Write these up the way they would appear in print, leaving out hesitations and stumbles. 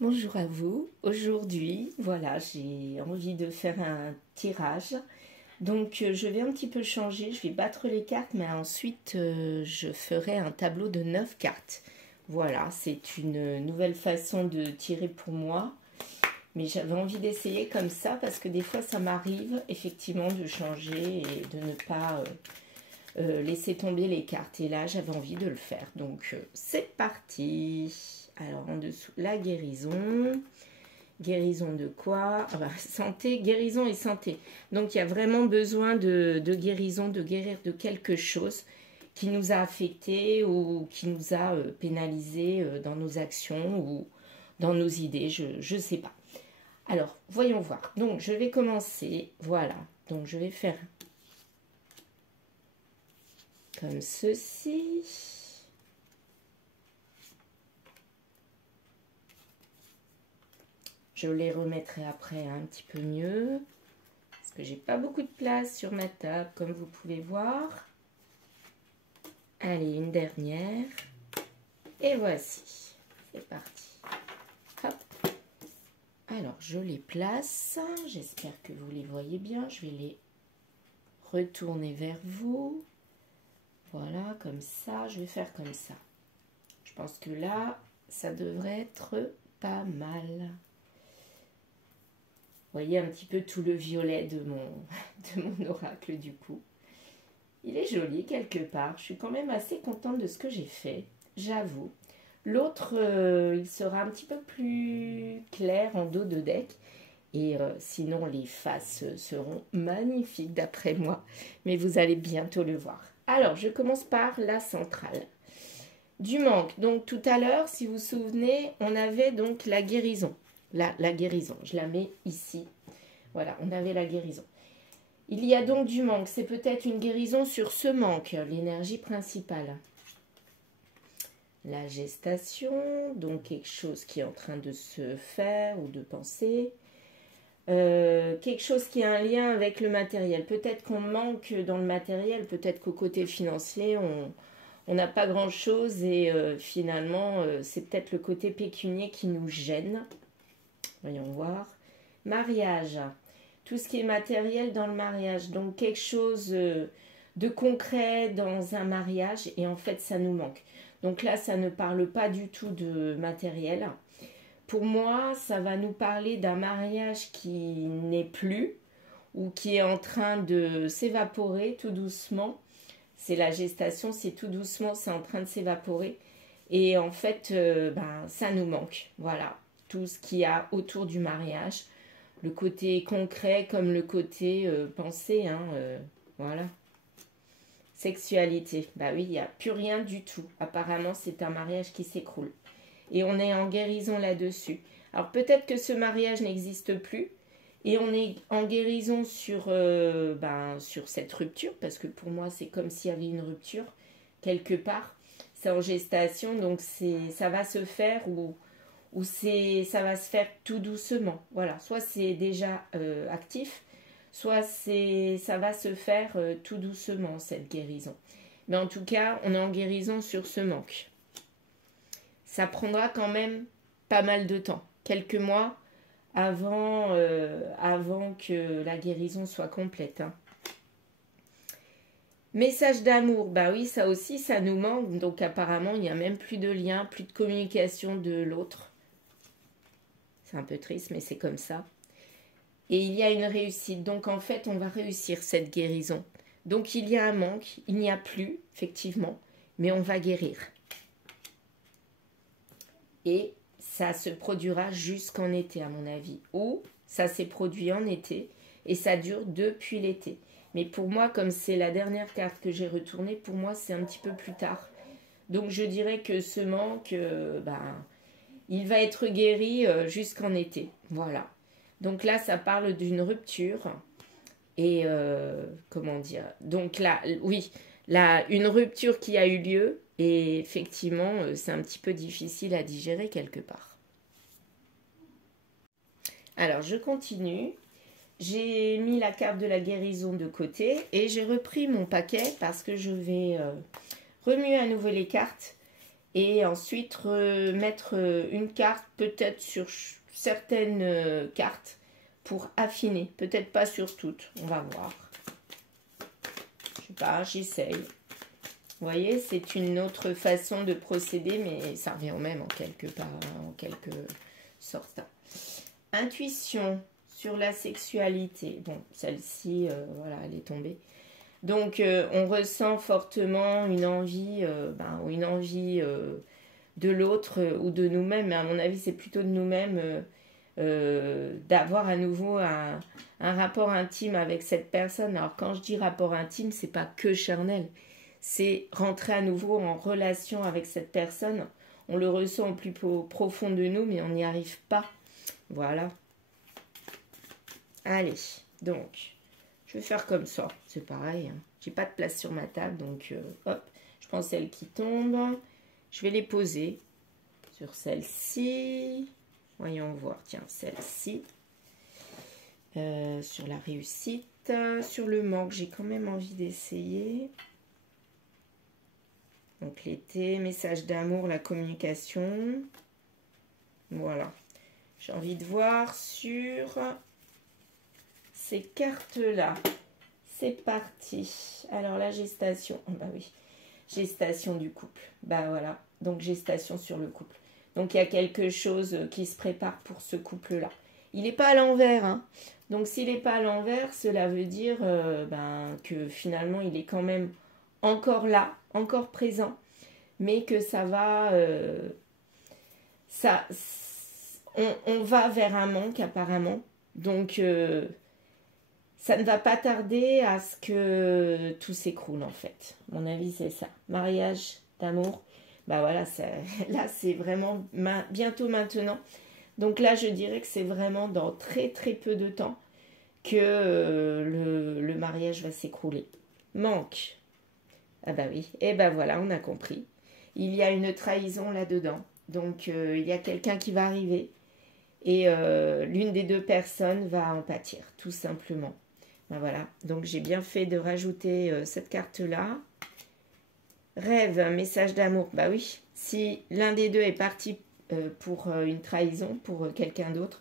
Bonjour à vous. Aujourd'hui, voilà, j'ai envie de faire un tirage. Donc, je vais un petit peu changer. Je vais battre les cartes, mais ensuite, je ferai un tableau de 9 cartes. Voilà, c'est une nouvelle façon de tirer pour moi. Mais j'avais envie d'essayer comme ça parce que des fois, ça m'arrive effectivement de changer et de ne pas laisser tomber les cartes. Et là, j'avais envie de le faire. Donc, c'est parti. Alors, en dessous, la guérison. Guérison de quoi? Ah bah, santé, guérison et santé. Donc, il y a vraiment besoin de guérison, de guérir de quelque chose qui nous a affectés ou qui nous a pénalisés dans nos actions ou dans nos idées. Je ne sais pas. Alors, voyons voir. Donc, je vais commencer. Voilà. Donc, je vais faire comme ceci. Je les remettrai après un petit peu mieux. Parce que j'ai pas beaucoup de place sur ma table, comme vous pouvez voir. Allez, une dernière. Et voici. C'est parti. Hop. Alors, je les place. J'espère que vous les voyez bien. Je vais les retourner vers vous. Voilà, comme ça. Je vais faire comme ça. Je pense que là, ça devrait être pas mal. Vous voyez un petit peu tout le violet de mon oracle du coup. Il est joli quelque part. Je suis quand même assez contente de ce que j'ai fait, j'avoue. L'autre, il sera un petit peu plus clair en dos de deck. Et sinon, les faces seront magnifiques d'après moi. Mais vous allez bientôt le voir. Alors, je commence par la centrale. Du manque. Donc, tout à l'heure, si vous vous souvenez, on avait donc la guérison. La guérison, je la mets ici. Voilà, on avait la guérison. Il y a donc du manque. C'est peut-être une guérison sur ce manque, l'énergie principale. La gestation, donc quelque chose qui est en train de se faire ou de penser. Quelque chose qui a un lien avec le matériel. Peut-être qu'on manque dans le matériel, peut-être qu'au côté financier, on n'a pas grand-chose et finalement, c'est peut-être le côté pécunier qui nous gêne. Voyons voir. Mariage. Tout ce qui est matériel dans le mariage. Donc, quelque chose de concret dans un mariage. Et en fait, ça nous manque. Donc là, ça ne parle pas du tout de matériel. Pour moi, ça va nous parler d'un mariage qui n'est plus ou qui est en train de s'évaporer tout doucement. C'est la gestation, c'est tout doucement, c'est en train de s'évaporer. Et en fait, ça nous manque. Voilà. Tout ce qu'il y a autour du mariage, le côté concret comme le côté pensée, voilà. Sexualité, bah oui, il n'y a plus rien du tout. Apparemment, c'est un mariage qui s'écroule. Et on est en guérison là-dessus. Alors peut-être que ce mariage n'existe plus et on est en guérison sur cette rupture, parce que pour moi, c'est comme s'il y avait une rupture quelque part. C'est en gestation, donc ça va se faire ou ça va se faire tout doucement. Voilà, soit c'est déjà actif, soit ça va se faire tout doucement, cette guérison. Mais en tout cas, on est en guérison sur ce manque. Ça prendra quand même pas mal de temps, quelques mois avant que la guérison soit complète. Message d'amour, bah oui, ça aussi, ça nous manque. Donc apparemment, il n'y a même plus de lien, plus de communication de l'autre. C'est un peu triste, mais c'est comme ça. Et il y a une réussite. Donc, en fait, on va réussir cette guérison. Donc, il y a un manque. Il n'y a plus, effectivement. Mais on va guérir. Et ça se produira jusqu'en été, à mon avis. Ou ça s'est produit en été. Et ça dure depuis l'été. Mais pour moi, comme c'est la dernière carte que j'ai retournée, pour moi, c'est un petit peu plus tard. Donc, je dirais que ce manque... il va être guéri jusqu'en été. Voilà. Donc là, ça parle d'une rupture. Et comment dire? Donc là, oui, une rupture qui a eu lieu. Et effectivement, c'est un petit peu difficile à digérer quelque part. Alors, je continue. J'ai mis la carte de la guérison de côté. Et j'ai repris mon paquet parce que je vais remuer à nouveau les cartes. et ensuite mettre une carte peut-être sur certaines cartes pour affiner. Peut-être pas sur toutes, on va voir. Je sais pas, j'essaye. Vous voyez, c'est une autre façon de procéder, mais ça revient au même en quelque sorte. Intuition sur la sexualité. Bon, celle-ci, voilà, elle est tombée. Donc, on ressent fortement une envie, de l'autre ou de nous-mêmes. Mais à mon avis, c'est plutôt de nous-mêmes d'avoir à nouveau un rapport intime avec cette personne. Alors, quand je dis rapport intime, c'est pas que charnel. C'est rentrer à nouveau en relation avec cette personne. On le ressent au plus profond de nous, mais on n'y arrive pas. Voilà. Allez, donc, je vais faire comme ça. C'est pareil, hein. J'ai pas de place sur ma table, donc hop, je prends celles qui tombent. Je vais les poser sur celle-ci. Voyons voir, tiens, celle-ci. Sur la réussite, sur le manque, j'ai quand même envie d'essayer. Donc l'été, message d'amour, la communication. Voilà. J'ai envie de voir sur ces cartes-là. C'est parti. Alors la gestation. Oh bah oui. Gestation du couple. Bah voilà. Donc gestation sur le couple. Donc il y a quelque chose qui se prépare pour ce couple-là. Il n'est pas à l'envers, hein. Donc s'il n'est pas à l'envers, cela veut dire que finalement il est quand même encore là, encore présent, mais que ça va, on va vers un manque apparemment. Donc ça ne va pas tarder à ce que tout s'écroule en fait. À mon avis c'est ça. Mariage d'amour, bah voilà, là c'est vraiment bientôt maintenant. Donc là je dirais que c'est vraiment dans très très peu de temps que le mariage va s'écrouler. Manque. Ah bah oui, et bah voilà, on a compris. Il y a une trahison là-dedans. Donc il y a quelqu'un qui va arriver et l'une des deux personnes va en pâtir, tout simplement. Ben voilà, donc j'ai bien fait de rajouter cette carte-là. Rêve, message d'amour. Bah oui, si l'un des deux est parti pour une trahison, pour quelqu'un d'autre,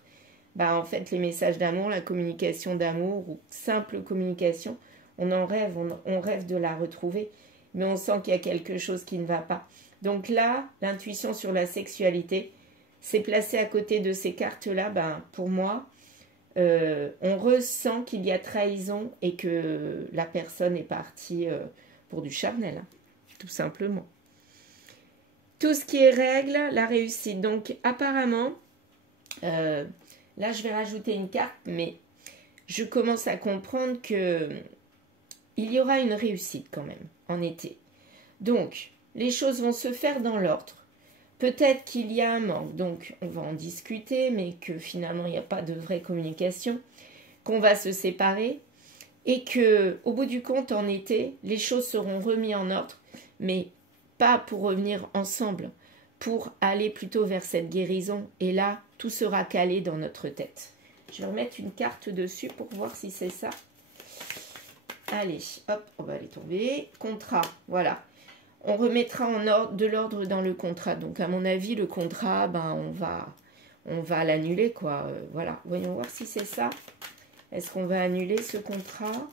bah en fait les messages d'amour, la communication d'amour ou simple communication, on en rêve, on rêve de la retrouver, mais on sent qu'il y a quelque chose qui ne va pas. Donc là, l'intuition sur la sexualité, c'est placé à côté de ces cartes-là, ben, pour moi, on ressent qu'il y a trahison et que la personne est partie pour du charnel, hein, tout simplement. Tout ce qui est règle, la réussite. Donc apparemment, là je vais rajouter une carte, mais je commence à comprendre que il y aura une réussite quand même en été. Donc, les choses vont se faire dans l'ordre. Peut-être qu'il y a un manque, donc on va en discuter, mais que finalement il n'y a pas de vraie communication, qu'on va se séparer et que, au bout du compte, en été, les choses seront remises en ordre, mais pas pour revenir ensemble, pour aller plutôt vers cette guérison. Et là, tout sera calé dans notre tête. Je vais remettre une carte dessus pour voir si c'est ça. Allez, hop, on va aller tomber. Contrat, voilà. On remettra en ordre, de l'ordre dans le contrat. Donc, à mon avis, le contrat, ben, on va l'annuler, quoi. Voilà, voyons voir si c'est ça. Est-ce qu'on va annuler ce contrat?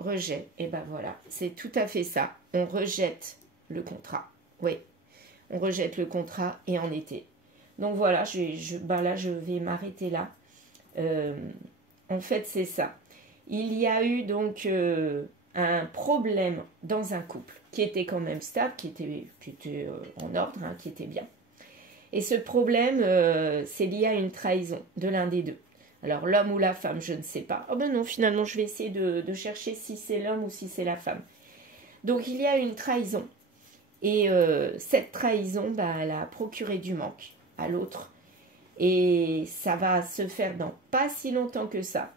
Rejet. Et ben voilà, c'est tout à fait ça. On rejette le contrat. Oui, on rejette le contrat et en été. Donc voilà, là, je vais m'arrêter là. En fait, c'est ça. Il y a eu donc un problème dans un couple qui était quand même stable, qui était en ordre, hein, qui était bien. Et ce problème, c'est lié à une trahison de l'un des deux. Alors, l'homme ou la femme, je ne sais pas. Oh ben non, finalement, je vais essayer de chercher si c'est l'homme ou si c'est la femme. Donc, il y a une trahison. Et cette trahison, ben, elle a procuré du manque à l'autre. Et ça va se faire dans pas si longtemps que ça.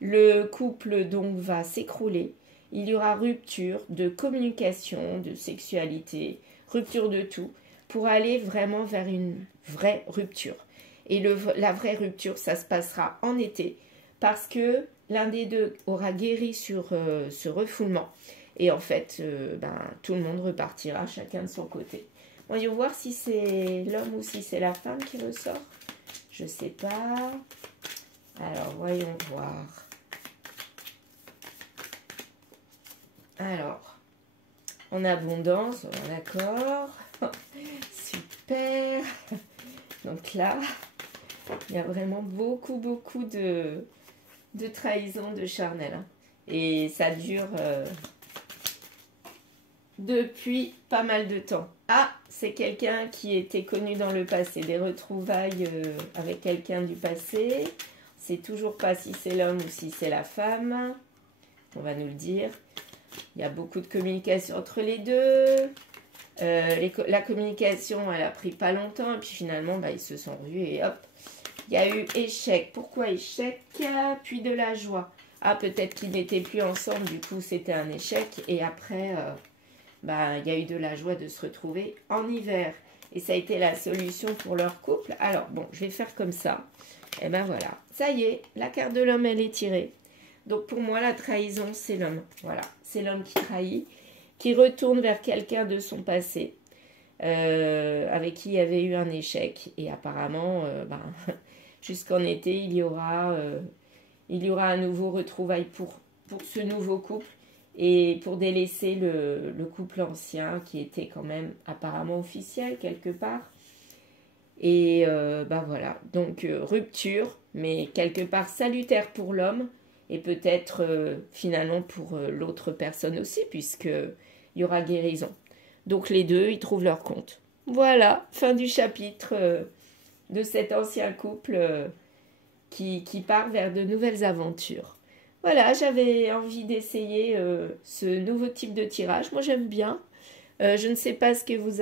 Le couple, donc, va s'écrouler. Il y aura rupture de communication, de sexualité, rupture de tout, pour aller vraiment vers une vraie rupture. Et la vraie rupture, ça se passera en été, parce que l'un des deux aura guéri sur ce refoulement Et en fait, tout le monde repartira chacun de son côté. Voyons voir si c'est l'homme ou si c'est la femme qui ressort. Je sais pas. Alors, voyons voir. Alors, en abondance, d'accord. Super. Donc là, il y a vraiment beaucoup de trahison, de charnel. Hein. Et ça dure depuis pas mal de temps. Ah, c'est quelqu'un qui était connu dans le passé. Des retrouvailles avec quelqu'un du passé. C'est toujours pas si c'est l'homme ou si c'est la femme. On va nous le dire. Il y a beaucoup de communication entre les deux. La communication, elle a pris pas longtemps. Et puis finalement, ils se sont rus et hop. Il y a eu échec. Pourquoi échec? Puis de la joie. Ah, peut-être qu'ils n'étaient plus ensemble. Du coup, c'était un échec. Et après, il y a eu de la joie de se retrouver en hiver. Et ça a été la solution pour leur couple. Alors, bon, je vais faire comme ça. Et ben voilà. Ça y est, la carte de l'homme, elle est tirée. Donc, pour moi, la trahison, c'est l'homme. Voilà, c'est l'homme qui trahit, qui retourne vers quelqu'un de son passé, avec qui il y avait eu un échec. Et apparemment, jusqu'en été, il y aura à nouveau retrouvailles pour ce nouveau couple et pour délaisser le couple ancien qui était quand même apparemment officiel quelque part. Et voilà, donc rupture, mais quelque part salutaire pour l'homme et peut-être finalement pour l'autre personne aussi, puisqu'il y aura guérison. Donc les deux, ils trouvent leur compte. Voilà, fin du chapitre de cet ancien couple qui part vers de nouvelles aventures. Voilà, j'avais envie d'essayer ce nouveau type de tirage. Moi, j'aime bien. Je ne sais pas ce que vous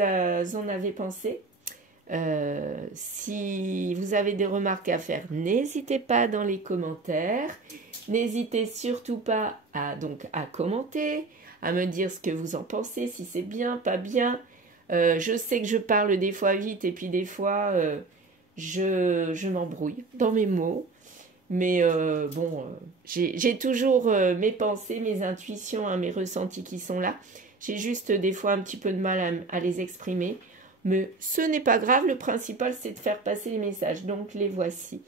en avez pensé. Si vous avez des remarques à faire, n'hésitez pas dans les commentaires. N'hésitez surtout pas à commenter, à me dire ce que vous en pensez, si c'est bien, pas bien. Je sais que je parle des fois vite et puis des fois je m'embrouille dans mes mots. Mais j'ai toujours mes pensées, mes intuitions, mes ressentis qui sont là. J'ai juste des fois un petit peu de mal à les exprimer. Mais ce n'est pas grave, le principal c'est de faire passer les messages. Donc les voici.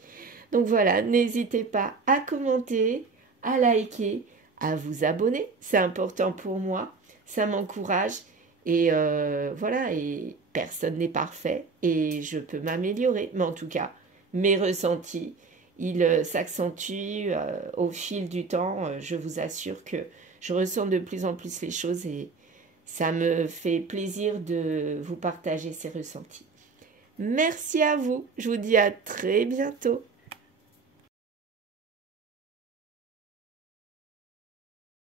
Donc voilà, n'hésitez pas à commenter, à liker, à vous abonner. C'est important pour moi, ça m'encourage. Et voilà, et personne n'est parfait et je peux m'améliorer. Mais en tout cas, mes ressentis, ils s'accentuent au fil du temps. Je vous assure que je ressens de plus en plus les choses et ça me fait plaisir de vous partager ces ressentis. Merci à vous. Je vous dis à très bientôt.